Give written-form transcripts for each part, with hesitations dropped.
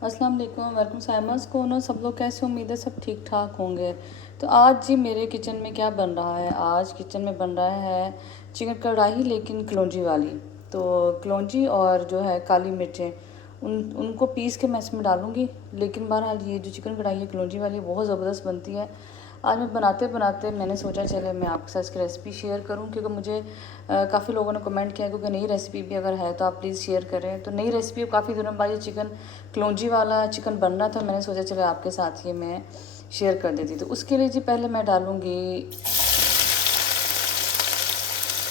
अस्सलाम वालेकुम, वेलकम साइमस को नो सब लोग कैसे, उम्मीद है सब ठीक ठाक होंगे। तो आज जी मेरे किचन में क्या बन रहा है, आज किचन में बन रहा है चिकन कढ़ाई, लेकिन कलौंजी वाली। तो कलौंजी और जो है काली मिर्चें उनको पीस के मैं इसमें डालूँगी। लेकिन बहरहाल ये जो चिकन कढ़ाई है कलौंजी वाली बहुत ज़बरदस्त बनती है। आज मैं बनाते बनाते मैंने सोचा चले मैं आपके साथ इसकी रेसिपी शेयर करूं, क्योंकि मुझे काफ़ी लोगों ने कमेंट किया क्योंकि नई रेसिपी भी अगर है तो आप प्लीज़ शेयर करें। तो नई रेसिपी काफ़ी दिनों बाद ये चिकन कलौंजी वाला चिकन बन रहा था, मैंने सोचा चले आपके साथ ये मैं शेयर कर देती। तो उसके लिए जी पहले मैं डालूँगी,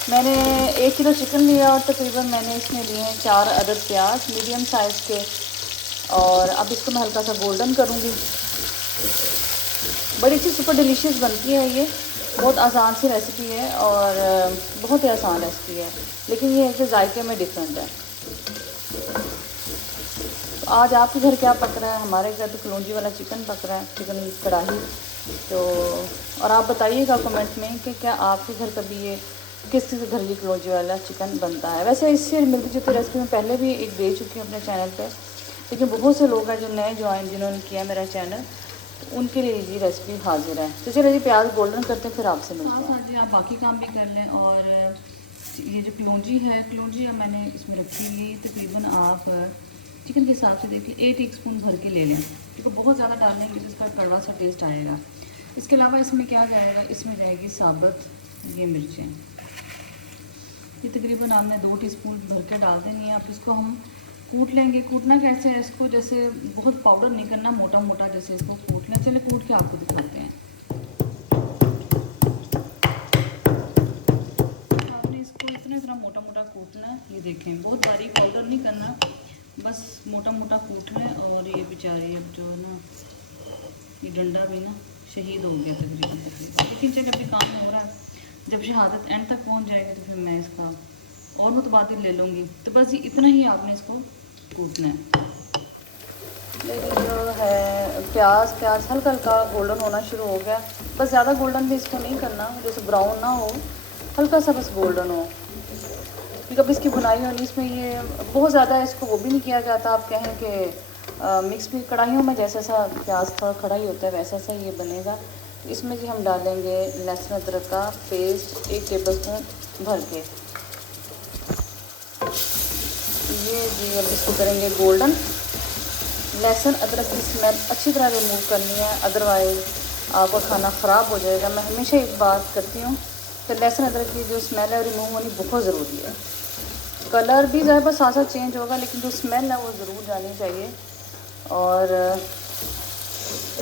मैंने 1 किलो चिकन लिया और तकरीबन मैंने इसमें लिए हैं 4 अदद प्याज मीडियम साइज़ के। और अब इसको मैं हल्का सा गोल्डन करूँगी। बड़ी अच्छी सुपर डिलीशियस बनती है ये, बहुत आसान सी रेसिपी है और बहुत ही आसान रेसिपी है, लेकिन ये है कि जायके में डिफरेंट है। तो आज आपके घर क्या पक रहा है? हमारे घर तो कलौंजी वाला चिकन पक रहा है, चिकन कढ़ाई। तो और आप बताइएगा कमेंट में कि क्या आपके घर कभी ये किस किस घर ये कलौंजी वाला चिकन बनता है। वैसे इससे मिलती जुलती रेसिपी मैं पहले भी एक दे चुकी हूँ अपने चैनल पे, लेकिन बहुत से लोग हैं जो नए ज्वाइन जिन्होंने किया मेरा चैनल, तो उनके लिए ये रेसिपी हाजिर है। तो चलिए जी प्याज गोल्डन करते हैं, फिर आपसे मिलते हैं। हाँ जी, आप बाकी काम भी कर लें। और ये जो कलौंजी है, कलौंजी मैंने इसमें रखी हुई तकरीबन, आप चिकन के हिसाब से देखिए 1 टीस्पून भर के ले लें, क्योंकि बहुत ज़्यादा डालेंगे तो इसका कड़वा सा टेस्ट आएगा। इसके अलावा इसमें क्या जाएगा, इसमें जाएगी साबुत ये मिर्चें, ये तकरीबन आपने 2 टीस्पून भर के डाल देनी है। अब इसको हम कूट लेंगे। कूटना कैसे है इसको, जैसे बहुत पाउडर नहीं करना, मोटा मोटा जैसे इसको कूट लें। चले कूट के आपको दिखाते हैं। आपने इसको इतना मोटा मोटा कूटना है, ये देखें, बहुत बारीक पाउडर नहीं करना, बस मोटा मोटा कूटना है। और ये बेचारी अब जो है ना, ये डंडा भी ना शहीद हो गया तकरीबन, लेकिन चलिए अभी काम हो रहा है। जब शहादत एंड तक पहुंच जाएगी तो फिर मैं इसका और मुतबादिल ले लूँगी। तो बस ये इतना ही आपने इसको कूटना है। लेकिन जो है प्याज हल्का हल्का गोल्डन होना शुरू हो गया, बस ज़्यादा गोल्डन भी इसको नहीं करना, जैसे ब्राउन ना हो, हल्का सा बस गोल्डन हो। क्योंकि अब इसकी बुनाई होनी, इसमें ये बहुत ज़्यादा इसको वो भी नहीं किया जाता। आप कहें कि मिक्स भी कढ़ाइयों में जैसा सा प्याज थोड़ा खड़ा ही होता है वैसा सा ये बनेगा। इसमें जी हम डालेंगे लहसुन अदरक का पेस्ट 1 टेबल स्पून भर के, ये जी अब इसको करेंगे गोल्डन। लहसुन अदरक की स्मेल अच्छी तरह रिमूव करनी है, अदरवाइज़ आपका खाना ख़राब हो जाएगा। मैं हमेशा एक बात करती हूँ कि लहसुन अदरक की जो स्मेल है रिमूव होनी बहुत ज़रूरी है। कलर भी ज़रा बस साथ साथ चेंज होगा, लेकिन जो स्मेल है वो ज़रूर जानी चाहिए। और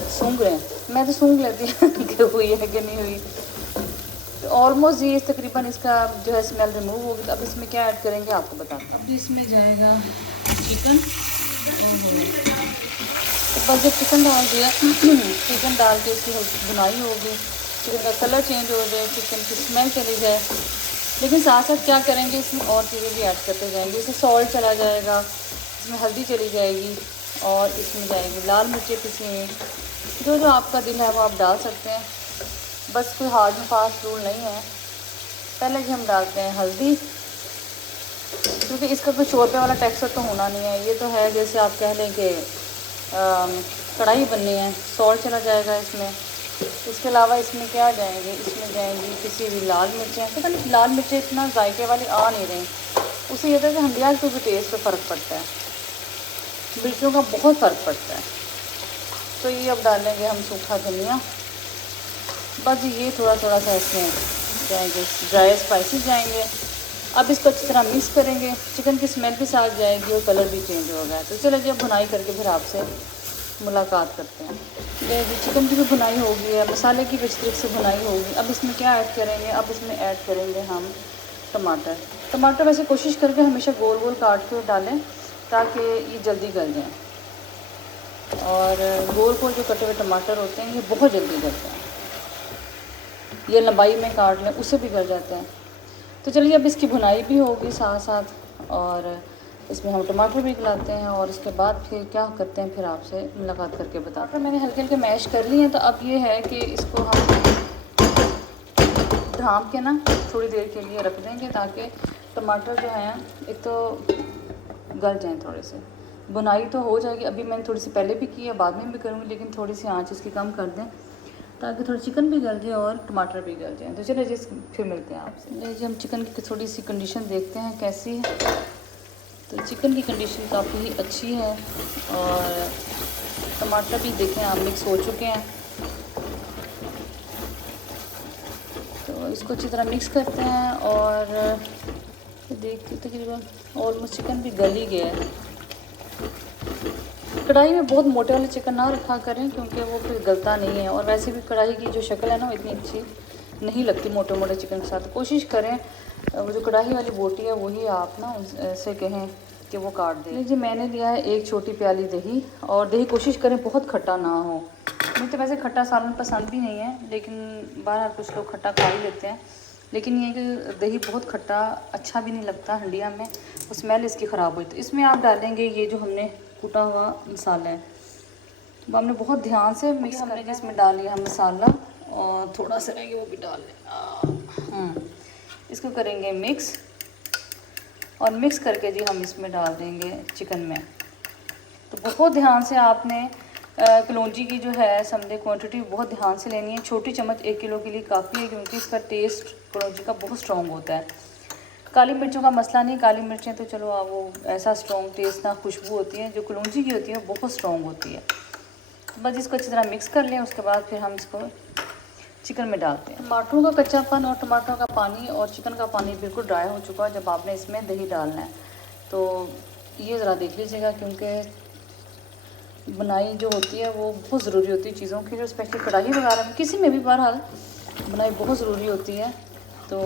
सूंघ रहे हैं, मैं तो सूंघ लेती हूँ कि हुई है कि नहीं हुई। तो ऑलमोस्ट ये तकरीबन इसका जो है स्मेल रिमूव होगी। तो अब इसमें क्या ऐड करेंगे आपको बताता हूँ। इसमें जाएगा चिकन, तो बस जब चिकन डाल दिया चिकन डाल के इसकी बुनाई होगी, चिकन का कलर चेंज हो जाए, चिकन की स्मेल चली जाए, लेकिन साथ साथ क्या करेंगे इसमें और चीज़ें भी ऐड करते जाएंगे। इसमें सॉल्ट चला जाएगा, इसमें हल्दी चली जाएगी, और इसमें जाएगी लाल मिर्चें पिसी हुई। जो जो आपका दिल है वो आप डाल सकते हैं, बस कोई हार्ड एंड फास्ट रूल नहीं है। पहले जी हम डालते हैं हल्दी, क्योंकि इसका कोई शोरपे वाला टेक्सचर तो होना नहीं है। ये तो है जैसे आप कह लें कि कढ़ाई बननी है। सॉल्ट चला जाएगा इसमें। इसके अलावा इसमें क्या जाएंगे, इसमें जाएंगी पिसी हुई लाल मिर्चें। पता नहीं लाल मिर्चें इतना जायके वाली आ नहीं रही, उससे ये था कि हंडिया के भी टेस्ट पर फ़र्क पड़ता है, मिर्चों का बहुत फ़र्क पड़ता है। तो ये अब डालेंगे हम सूखा धनिया, बस ये थोड़ा थोड़ा सा इसमें जाएंगे ड्राई स्पाइसेस जाएंगे। अब इसको अच्छी तरह मिक्स करेंगे, चिकन की स्मेल भी साथ जाएगी और कलर भी चेंज होगा। तो चलो जब भुनाई करके फिर आपसे मुलाकात करते हैं। ये जी चिकन की भी भुनाई हो गई है, मसाले की भी अच्छी तरीके से भुनाई होगी। अब इसमें क्या ऐड करेंगे, अब इसमें ऐड करेंगे हम टमाटर। टमाटर वैसे कोशिश करके हमेशा गोल गोल काट के डालें ताकि ये जल्दी गल जाए, और गोल गोल जो कटे हुए टमाटर होते हैं ये बहुत जल्दी गलते हैं, ये लंबाई में काट लें उससे भी गल जाते हैं। तो चलिए अब इसकी भुनाई भी होगी साथ साथ, और इसमें हम टमाटर भी गलाते हैं, और इसके बाद फिर क्या करते हैं फिर आपसे मुलाकात करके बताते हैं। मैंने हल्के हल्के मैश कर लिए हैं, तो अब ये है कि इसको हम ढाँप के ना थोड़ी देर के लिए रख देंगे, ताकि टमाटर जो हैं एक तो गल जाएँ थोड़े से। बुनाई तो हो जाएगी। अभी मैंने थोड़ी सी पहले भी की है, बाद में भी करूँगी, लेकिन थोड़ी सी आँच इसकी कम कर दें ताकि थोड़ा चिकन भी गल जाए और टमाटर भी गल जाए। तो चलिए जी फिर मिलते हैं आपसे। जी हम चिकन की थोड़ी सी कंडीशन देखते हैं कैसी है। तो चिकन की कंडीशन काफ़ी ही अच्छी है और टमाटर भी देखें आप मिक्स हो चुके हैं। तो इसको अच्छी तरह मिक्स करते हैं और देखते तकरीबन ऑलमोस्ट चिकन भी गल ही गया है। कढ़ाई में बहुत मोटे वाले चिकन ना रखा करें क्योंकि वो फिर गलता नहीं है, और वैसे भी कढ़ाई की जो शक्ल है ना वो इतनी अच्छी नहीं लगती मोटे मोटे चिकन के साथ। कोशिश करें वो जो कढ़ाई वाली बोटी है वही आप ना उससे कहें कि वो काट दें। जी मैंने लिया है 1 छोटी प्याली दही, और दही कोशिश करें बहुत खट्टा ना हो। मुझे तो वैसे खट्टा सालन पसंद भी नहीं है, लेकिन बाहर कुछ लोग खट्टा खा ही लेते हैं। लेकिन ये कि दही बहुत खट्टा अच्छा भी नहीं लगता हंडिया में, वो स्मेल इसकी ख़राब हुई। तो इसमें आप डालेंगे ये जो हमने कूटा हुआ मसाला है। तो हमने बहुत ध्यान से मिक्स हमने जिसमें डाल लिया हम मसाला, और थोड़ा सा रहेंगे वो भी डाल लें। इसको करेंगे मिक्स, और मिक्स करके जी हम इसमें डाल देंगे चिकन में। तो बहुत ध्यान से आपने कलौंजी की जो है समझे क्वांटिटी बहुत ध्यान से लेनी है। छोटी चम्मच 1 किलो के लिए काफ़ी है क्योंकि इसका टेस्ट कलौंजी का बहुत स्ट्रॉन्ग होता है। काली मिर्चों का मसला नहीं, काली मिर्चें तो चलो आप वो ऐसा स्ट्रॉन्ग टेस्ट ना खुशबू होती है, जो कलौंजी की होती है वो बहुत स्ट्रॉन्ग होती है। बस इसको अच्छी तरह मिक्स कर लें, उसके बाद फिर हम इसको चिकन में डालते हैं। टमाटरों का कच्चापन और टमाटरों का पानी और चिकन का पानी बिल्कुल ड्राई हो चुका है जब आपने इसमें दही डालना है। तो ये ज़रा देख लीजिएगा क्योंकि बुनाई जो होती है वो बहुत ज़रूरी होती है चीज़ों की, जो स्पेशली कढ़ाई वगैरह में किसी में भी बहरहाल बुनाई बहुत ज़रूरी होती है। तो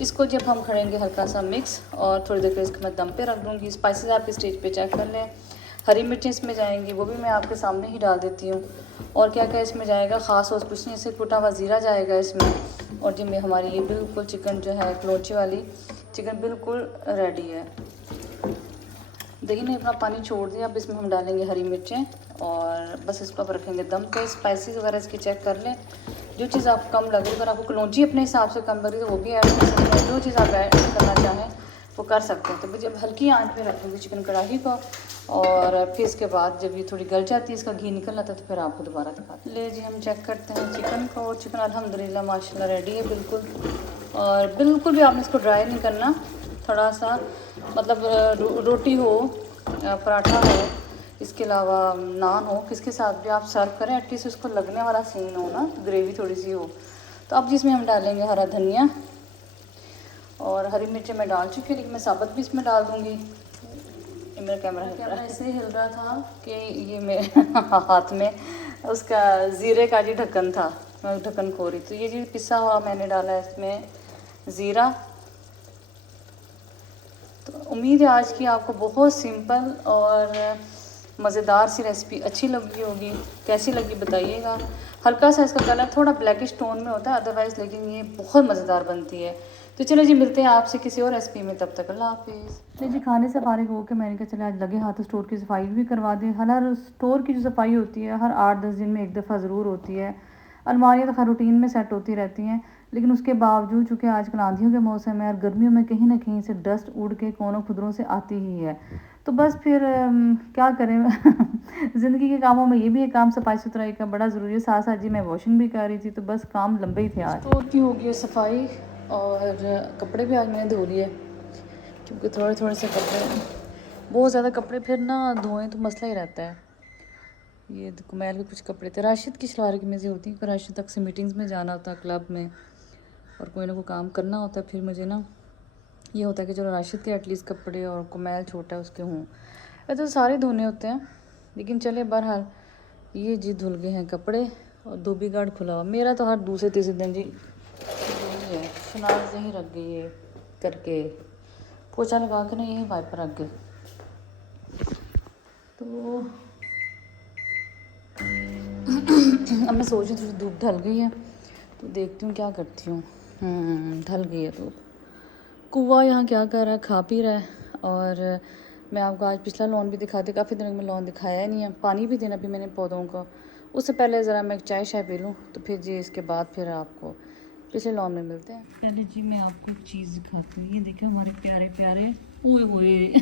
इसको जब हम करेंगे हल्का सा मिक्स, और थोड़ी देर इसको मैं दम पे रख दूँगी। स्पाइसेस आप स्टेज पे चेक कर लें। हरी मिर्चें इसमें जाएंगी, वो भी मैं आपके सामने ही डाल देती हूँ। और क्या क्या इसमें जाएगा ख़ास और कुछ नहीं, इससे कुटा हुआ ज़ीरा जाएगा इसमें। और जी हमारी ये बिल्कुल चिकन जो है कलौंजी वाली चिकन बिल्कुल रेडी है। दही ने अपना पानी छोड़ दिया, अब इसमें हम डालेंगे हरी मिर्चें, और बस इसको अब रखेंगे दम पे। स्पाइसेस वगैरह इसकी चेक कर लें, जो चीज़ आपको कम लग रही है, अगर आपको कलौंजी अपने हिसाब से कम लग रही है तो वो भी ऐड कर सकते हैं। जो चीज़ आप ऐड करना चाहें वो कर सकते हैं। तो जब हल्की आंच पे रखेंगे चिकन कढ़ाई को, और फिर इसके बाद जब ये थोड़ी गल जाती है, इसका घी निकल आता है, तो फिर आपको दोबारा दिखाते हैं। ले जी हम चेक करते हैं चिकन को, और चिकन अल्हम्दुलिल्लाह माशाल्लाह रेडी है बिल्कुल। और बिल्कुल भी आपने इसको ड्राई नहीं करना, थोड़ा सा मतलब रोटी हो, पराठा हो, इसके अलावा नान हो, किसके साथ भी आप सर्व करें एटलीस्ट उसको लगने वाला सीन हो ना, ग्रेवी थोड़ी सी हो। तो अब जिसमें हम डालेंगे हरा धनिया, और हरी मिर्चें मैं डाल चुकी हूँ, लेकिन मैं साबुत भी इसमें डाल दूँगी। मेरा कैमरा ऐसे ही हिल रहा था कि ये मेरे हाथ में उसका ज़ीरे का जी ढक्कन था, मैं ढक्कन खो रही। तो ये जी पिसा हुआ मैंने डाला है इसमें ज़ीरा। तो उम्मीद है आज की आपको बहुत सिंपल और मज़ेदार सी रेसिपी अच्छी लगी होगी। कैसी लगी बताइएगा। हल्का सा इसका कलर थोड़ा ब्लैकिश टोन में होता है अदरवाइज़, लेकिन ये बहुत मज़ेदार बनती है। तो चलो जी मिलते हैं आपसे किसी और रेसिपी में, तब तक अल्लाह हाफिज़। जी खाने से फारिग होकर मैंने कहा चले आज लगे हाथ स्टोर की सफाई भी करवा दें। हर स्टोर की जो सफाई होती है हर 8-10 दिन में एक दफ़ा ज़रूर होती है। अलमारियाँ तो खैर रूटीन में सेट होती रहती हैं, लेकिन उसके बावजूद चूँकि आजकल आंधियों के मौसम है और गर्मियों में कहीं ना कहीं से डस्ट उड़ के कोनों खुदरों से आती ही है। तो बस फिर क्या करें ज़िंदगी के कामों में ये भी एक काम सफाई सुथराई का बड़ा ज़रूरी है। साथ साथ जी मैं वॉशिंग भी कर रही थी, तो बस काम लंबे ही थे आज। स्टोर की हो गई सफाई, और कपड़े भी आज मैंने धो लिए क्योंकि थोड़े थोड़े से कपड़े, बहुत ज़्यादा कपड़े फिर ना धोएं तो मसला ही रहता है। ये कुमैल के कुछ कपड़े थे, राशिद की शलवार कमीज़ें होती हैं, राशिद तक से मीटिंग्स में जाना होता है क्लब में, और कोई ना कोई काम करना होता है। फिर मुझे ना ये होता है कि चलो राशिद के एटलीस्ट कपड़े और कुमैल छोटा है उसके हों, ऐसे तो सारे धोने होते हैं। लेकिन चले बहरहाल ये जी धुल गए हैं कपड़े, और धोबी गार्ड खुला हुआ। मेरा तो हर दूसरे तीसरे दिन जी है शनाज यहीं रख गई है करके, पोछा लगा के ना यहीं वाइपर रख गए। तो अब मैं सोच रही थोड़ी धूप ढल गई है, तो देखती हूँ क्या करती हूँ। ढल गई है धूप। कुआ यहाँ क्या कर रहा है, खा पी रहा है। और मैं आपको आज पिछला लॉन भी दिखाती, काफ़ी दिनों में लॉन दिखाया ही नहीं है। पानी भी देना भी मैंने पौधों को। उससे पहले ज़रा मैं चाय शाय पी लूँ, तो फिर जी इसके बाद फिर आपको पिछले लॉन में मिलते हैं। पहले जी मैं आपको एक चीज़ दिखाती हूँ। ये देखिए हमारे प्यारे प्यारे ओए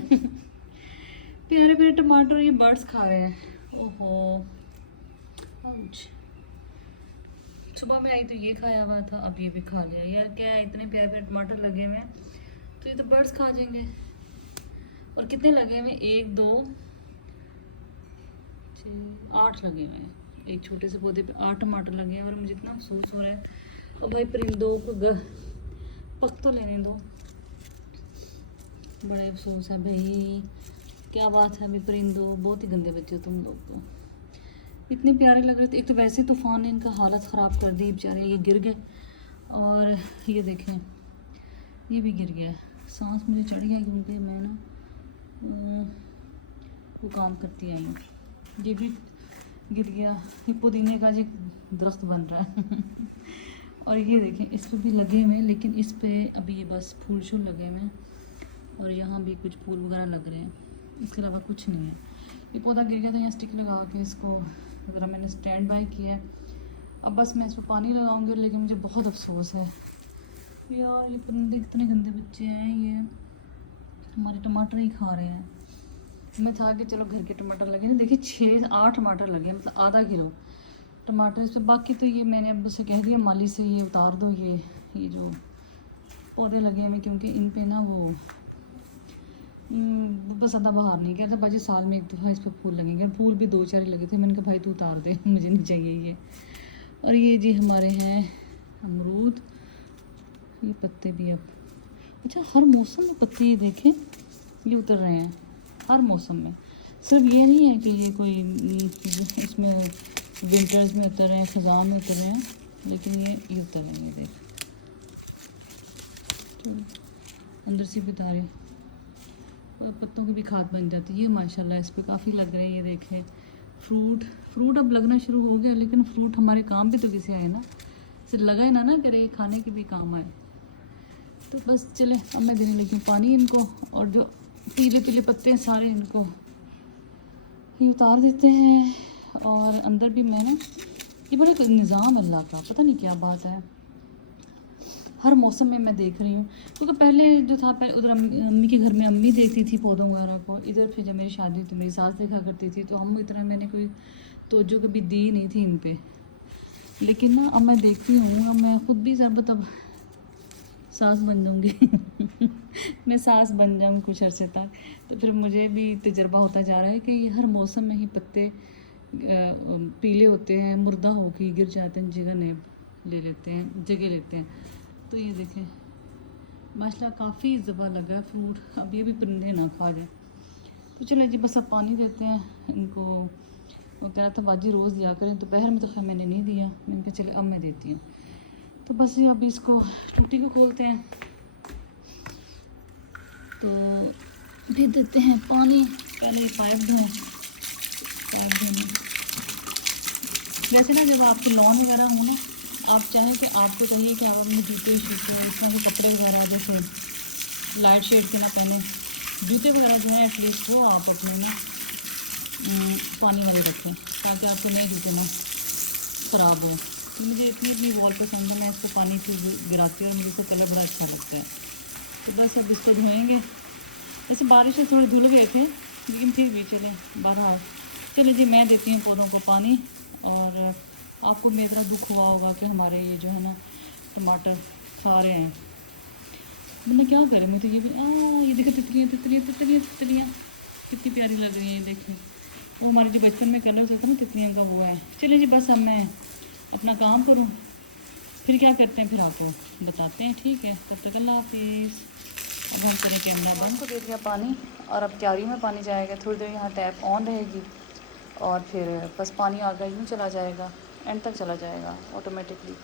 प्यारे प्यारे टमाटर ये बर्ड्स खा रहे हैं। ओहो आउच। सुबह में आई तो ये खाया हुआ था, अब ये भी खा लिया। यार क्या है, इतने प्यारे प्यारे टमाटर लगे हुए हैं तो ये तो बर्ड्स खा जाएंगे। और कितने लगे हुए हैं, 1 2 6 8 लगे हुए हैं। एक छोटे से पौधे पे 8 टमाटर लगे हैं और मुझे इतना अफसोस हो रहा है। और भाई परिंदों को पक तो लेने दो। बड़ा अफसोस है भाई, क्या बात है अभी परिंदों, बहुत ही गंदे बच्चे हो तुम लोग तो। इतने प्यारे लग रहे थे। एक तो वैसे तूफ़ान ने इनका हालत ख़राब कर दी बेचारे, ये गिर गए। और ये देखें ये भी गिर गया। सांस मुझे चढ़ गया क्योंकि मैं ना वो काम करती आई हूँ। ये भी गिर गया। ये पुदीने का जी दरख्त बन रहा है और ये देखें इस पर भी लगे हुए हैं, लेकिन इस पे अभी ये बस फूल शूल लगे हुए हैं और यहाँ भी कुछ फूल वगैरह लग रहे हैं, इसके अलावा कुछ नहीं है। ये पौधा गिर गया था, यहाँ स्टिक लगा के इसको ज़रा मैंने स्टैंड बाय किया है। अब बस मैं इस पर पानी लगाऊंगी, लेकिन मुझे बहुत अफसोस है यार, ये परिंदे कितने गंदे बच्चे हैं, ये हमारे टमाटर ही खा रहे हैं। मैं था कि चलो घर के टमाटर लगे ना, देखिए 6-8 टमाटर लगे, मतलब आधा किलो टमाटर इस पर। बाकी तो ये मैंने अब उसे कह दिया माली से ये उतार दो ये जो पौधे लगे हैं, क्योंकि इन पे ना वो बस ज़्यादा बाहर नहीं कहता भाजी, साल में 1 दफ़ा इस पर फूल लगेंगे। फूल भी 2-4 ही लगे थे, मैंने कहा भाई तू उतार दे मुझे नहीं चाहिए ये। और ये जी हमारे हैं अमरूद, ये पत्ते भी अब अच्छा हर मौसम में पत्ते ये देखें ये उतर रहे हैं हर मौसम में। सिर्फ ये नहीं है कि ये कोई इसमें विंटर्स में उतर रहे हैं, ख़ज़ां में उतर रहे हैं, लेकिन ये उतर रहे हैं। ये देख तो अंदर से भी तारे पत्तों की भी खाद बन जाती है। ये माशाल्लाह इस पे काफ़ी लग रहे हैं। ये देखें फ्रूट अब लगना शुरू हो गया, लेकिन फ्रूट हमारे काम भी तो किसी आए ना, सिर्फ लगाए ना करे, खाने के भी काम आए। तो बस चले अब मैं देने लगी हूँ पानी इनको, और जो पीले पीले पत्ते हैं सारे इनको ये उतार देते हैं। और अंदर भी मैं ना ये बड़ा निज़ाम अल्लाह का, पता नहीं क्या बात है, हर मौसम में मैं देख रही हूँ। क्योंकि पहले जो था, पहले उधर अम्मी के घर में अम्मी देखती थी पौधों वगैरह को, इधर फिर जब मेरी शादी हुई तो मेरी सास देखा करती थी, तो हम इतना मैंने कोई तवज्जो कभी दी नहीं थी इन पे। लेकिन ना अब मैं देखती हूँ, अब मैं ख़ुद भी ज़रूरत अब सास बन जाऊँगी मैं सास बन जाऊँ कुछ अरसे तक, तो फिर मुझे भी तजर्बा होता जा रहा है कि ये हर मौसम में ही पत्ते पीले होते हैं, मुर्दा होके गिर जाते हैं, जगह लेते हैं। तो ये देखें माशाल्लाह काफ़ी ज़बा लगा है फ्रूट, अब ये भी परिंदे ना खा जाए। तो चलो जी बस अब पानी देते हैं इनको। वो कह रहा था बाजी रोज़ दिया करें, दोपहर में तो खैर मैंने नहीं दिया, मैंने कहा चले अब मैं देती हूँ। तो बस ये अभी इसको टूटी को खोलते हैं तो दे देते हैं पानी। पहले ये पाइप धोएं। वैसे ना जब आपके लॉन वगैरह हो ना, आप चाहें कि आपको चाहिए कि आप अपने जूते शूते इस तरह के कपड़े वगैरह जैसे लाइट शेड के ना पहने, जूते वगैरह जो है एटलीस्ट वो आप अपने ना पानी वाले रखें, ताकि आपको नए जूते ना ख़राब हो। मुझे इतनी वॉल पसंद है, मैं इसको पानी से गिराती हूँ और मुझे इसका कलर बड़ा अच्छा लगता है। तो बस अब इसको धोएंगे। वैसे बारिश से थोड़े धुल गए थे, लेकिन फिर भी चले बहरहाल। चलो जी मैं देती हूँ पौधों को पानी। और आपको मेरी तरह दुख हुआ होगा कि हमारे ये जो है ना टमाटर सारे हैं, मैंने क्या करें, मैं तो ये भी ये देखो तितलियाँ कितनी प्यारी लग रही हैं। देखिए वो हमारे जो बचपन में कलर होता था ना तितलियों का, वो है। चलिए जी बस अब मैं अपना काम करूँ, फिर क्या करते हैं फिर आपको बताते हैं, ठीक है? तब तक अल्लाह हाफिज़। अब हम करें कैमरा बंद। को दे दिया पानी और अब क्यारी में पानी जाएगा, थोड़ी देर यहाँ टैप ऑन रहेगी और फिर बस पानी आगे यूँ चला जाएगा, एंड तक चला जाएगा ऑटोमेटिकली।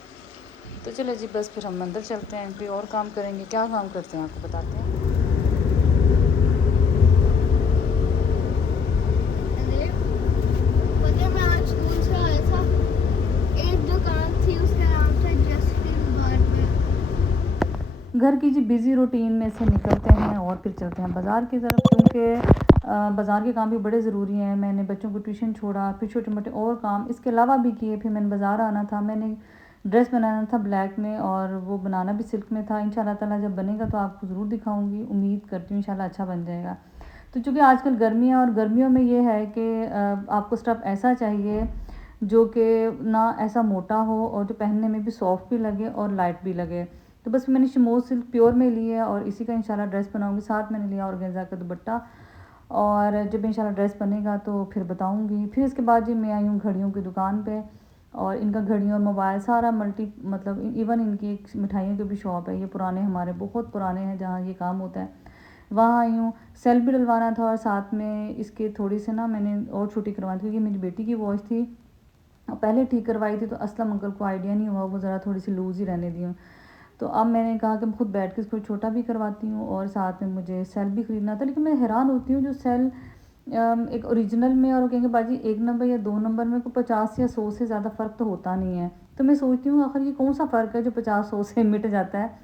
तो चले जी बस फिर हम अंदर चलते हैं, कोई और काम करेंगे। क्या काम करते हैं आपको बताते हैं। घर की जी बिज़ी रूटीन में से निकलते हैं और फिर चलते हैं बाज़ार की तरफ, क्योंकि बाज़ार के काम भी बड़े ज़रूरी हैं। मैंने बच्चों को ट्यूशन छोड़ा, फिर छोटे मोटे और काम इसके अलावा भी किए। फिर मैंने बाज़ार आना था, मैंने ड्रेस बनाना था ब्लैक में, और वो बनाना भी सिल्क में था। इंशाल्लाह ताला जब बनेगा तो आपको ज़रूर दिखाऊंगी, उम्मीद करती हूँ इंशाल्लाह अच्छा बन जाएगा। तो चूँकि आजकल गर्मी है और गर्मियों में ये है कि आपको स्टफ़ ऐसा चाहिए जो कि ना ऐसा मोटा हो और जो पहनने में भी सॉफ्ट भी लगे और लाइट भी लगे। तो बस मैंने शिमोर सिल्क प्योर में ली है और इसी का इंशाल्लाह ड्रेस बनाऊँगी। साथ मैंने लिया ऑर्गेन्जा का दुपट्टा और जब इंशाल्लाह ड्रेस बनेगा तो फिर बताऊँगी। फिर इसके बाद जी मैं आई हूँ घड़ियों की दुकान पे और इनका घड़ियों और मोबाइल सारा मल्टी मतलब इवन इनकी एक मिठाइयों की भी शॉप है। ये पुराने हमारे बहुत पुराने हैं जहाँ ये काम होता है, वहाँ आई हूँ। सेल भी डलवाना था और साथ में इसके थोड़ी से ना मैंने और छोटी करवाई थी क्योंकि मेरी बेटी की वॉच थी, पहले ठीक करवाई थी तो असलम अंकल को आइडिया नहीं हुआ, वो ज़रा थोड़ी सी लूज़ ही रहने दी हूँ। तो अब मैंने कहा कि मैं खुद बैठ के इसको छोटा भी करवाती हूँ और साथ में मुझे सेल भी ख़रीदना था। लेकिन मैं हैरान होती हूँ जो सेल एक ओरिजिनल में और कहेंगे बाजी 1 नंबर या 2 नंबर में कोई 50 या 100 से ज़्यादा फ़र्क तो होता नहीं है। तो मैं सोचती हूँ आखिर ये कौन सा फ़र्क है जो 50-100 से मिट जाता है।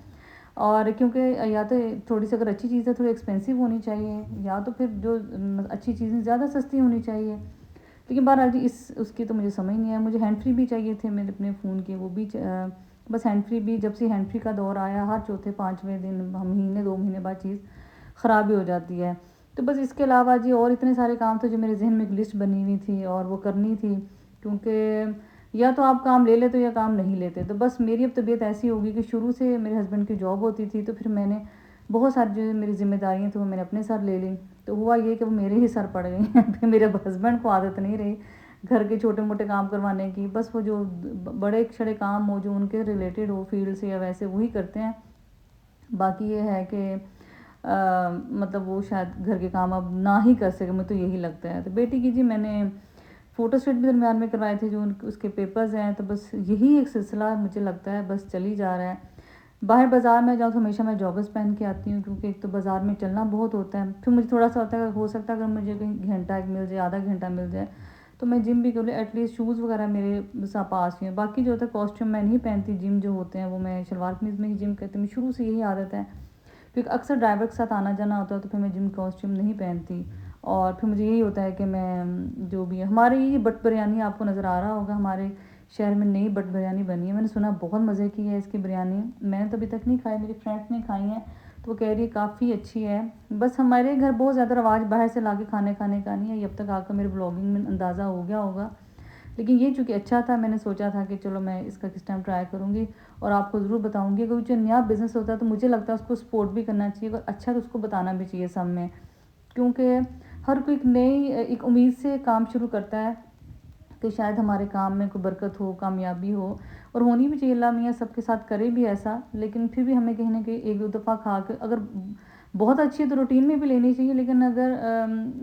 और क्योंकि या तो थोड़ी सी अगर अच्छी चीज़ है थोड़ी एक्सपेंसिव होनी चाहिए या तो फिर जो अच्छी चीज़ें ज़्यादा सस्ती होनी चाहिए। लेकिन बहरहाल जी इस उसकी तो मुझे समझ नहीं आया। मुझे हैंड फ्री भी चाहिए थे मेरे अपने फ़ोन के, वो भी बस हैंड फ्री भी जब से हैंड फ्री का दौर आया हर चौथे 5वें दिन महीने 2 महीने बाद चीज़ ख़राब भी हो जाती है। तो बस इसके अलावा जी और इतने सारे काम थे जो मेरे ज़हन में एक लिस्ट बनी हुई थी और वो करनी थी, क्योंकि या तो आप काम ले लेते हो या काम नहीं लेते। तो बस मेरी अब तबीयत ऐसी होगी कि शुरू से मेरे हस्बैंड की जॉब होती थी तो फिर मैंने बहुत सारी जो मेरी ज़िम्मेदारियाँ थी वो मैंने अपने सर ले ली। तो हुआ ये कि वो मेरे ही सर पड़ गई हैं। फिर मेरे हस्बैंड को आदत नहीं रही घर के छोटे मोटे काम करवाने की, बस वो जो बड़े छड़े काम हो जो उनके रिलेटेड हो फील्ड से या वैसे वही करते हैं। बाकी ये है कि मतलब वो शायद घर के काम अब ना ही कर सके, मुझे तो यही लगता है। तो बेटी की जी मैंने फ़ोटोस्टेट भी दरमियान में करवाए थे जो उसके पेपर्स हैं, तो बस यही एक सिलसिला मुझे लगता है बस चल ही जा रहा है। बाहर बाज़ार में जाऊँ तो हमेशा मैं जॉगर्स पहन के आती हूँ क्योंकि एक तो बाज़ार में चलना बहुत होता है। फिर मुझे थोड़ा सा होता है हो सकता है अगर मुझे कहीं घंटा एक मिल जाए, आधा घंटा मिल जाए तो मैं जिम भी कर लूँ, एटलीस्ट शूज़ वगैरह मेरे साथ पास ही हैं। बाकी जो होता है कॉस्ट्यूम मैं नहीं पहनती, जिम जो होते हैं वो मैं शलवार कमीज़ में ही जिम करती हूँ। शुरू से यही आदत है क्योंकि अक्सर ड्राइवर के साथ आना जाना होता है तो फिर मैं जिम कॉस्ट्यूम नहीं पहनती। और फिर मुझे यही होता है कि मैं जो भी है हमारे ये बट बिरयानी आपको नज़र आ रहा होगा, हमारे शहर में नई बट बिरयानी बनी है। मैंने सुना बहुत मज़े की है इसकी बिरयानी, मैंने तो अभी तक नहीं खाई, मेरी फ्रेंड्स ने खाई है तो वो कह रही है काफ़ी अच्छी है। बस हमारे घर बहुत ज़्यादा रवाज बाहर से ला के खाने खाने का नहीं है, ये अब तक आकर मेरे ब्लॉगिंग में अंदाज़ा हो गया होगा। लेकिन ये चूँकि अच्छा था मैंने सोचा था कि चलो मैं इसका किस टाइम ट्राई करूँगी और आपको ज़रूर बताऊँगी। क्योंकि जो नया बिज़नेस होता है तो मुझे लगता है उसको सपोर्ट भी करना चाहिए और अच्छा तो उसको बताना भी चाहिए सब में, क्योंकि हर कोई एक नई एक उम्मीद से काम शुरू करता है कि शायद हमारे काम में कोई बरकत हो, कामयाबी हो और होनी भी चाहिए। अल्लाह मियाँ सबके साथ करे भी ऐसा, लेकिन फिर भी हमें कहीं न कहीं 1-2 दफ़ा खा के अगर बहुत अच्छी है तो रूटीन में भी लेनी चाहिए, लेकिन अगर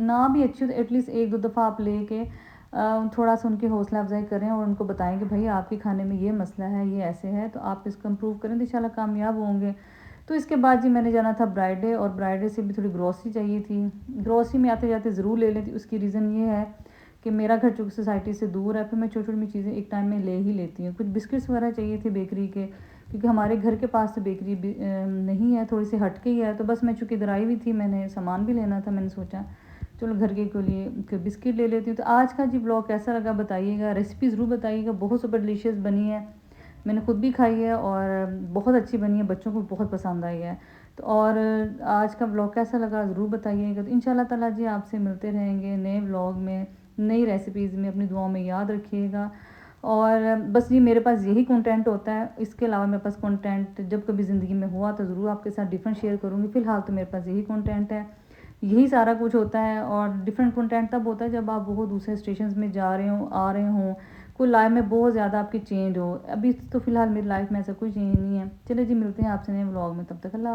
ना भी अच्छी हो तो एटलीस्ट 1-2 दफ़ा आप लेके थोड़ा-सा उनकी हौसला अफ़ज़ाई करें और उनको बताएँ कि भई आपके खाने में ये मसला है, ये ऐसे है तो आप इसको इम्प्रूव करें तो इंशाल्लाह कामयाब होंगे। तो इसके बाद जी मैंने जाना था ब्राइडे और ब्राइडे से भी थोड़ी ग्रॉसरी चाहिए थी। ग्रॉसरी में आते-जाते ज़रूर ले लेती, उसकी रीज़न ये है कि मेरा घर चूँकि सोसाइटी से दूर है, फिर मैं छोटी-छोटी में चीज़ें एक टाइम में ले ही लेती हूँ। कुछ बिस्किट्स वगैरह चाहिए थे बेकरी के, क्योंकि हमारे घर के पास तो बेकरी भी नहीं है, थोड़ी सी हट के ही है। तो बस मैं चूँकि इधर आई हुई थी, मैंने सामान भी लेना था, मैंने सोचा चलो घर के लिए फिर बिस्किट ले लेती हूँ। तो आज का जी ब्लॉग कैसा लगा बताइएगा, रेसिपी ज़रूर बताइएगा, बहुत सुपर डिलीशियस बनी है। मैंने खुद भी खाई है और बहुत अच्छी बनी है, बच्चों को बहुत पसंद आई है। तो और आज का व्लॉग कैसा लगा ज़रूर बताइएगा। तो इंशाल्लाह ताला जी आपसे मिलते रहेंगे नए व्लॉग में, नई रेसिपीज़ में। अपनी दुआओं में याद रखिएगा और बस ये मेरे पास यही कंटेंट होता है, इसके अलावा मेरे पास कंटेंट जब कभी ज़िंदगी में हुआ तो ज़रूर आपके साथ डिफरेंट शेयर करूँगी। फ़िलहाल तो मेरे पास यही कंटेंट है, यही सारा कुछ होता है। और डिफरेंट कंटेंट तब होता है जब आप बहुत दूसरे स्टेशंस में जा रहे हों, आ रहे हों, कोई लाइफ में बहुत ज़्यादा आपकी चेंज हो। अभी तो फ़िलहाल मेरी लाइफ में ऐसा कोई चेंज नहीं है। चलिए जी मिलते हैं आपसे नए व्लॉग में, तब तक अल्लाह।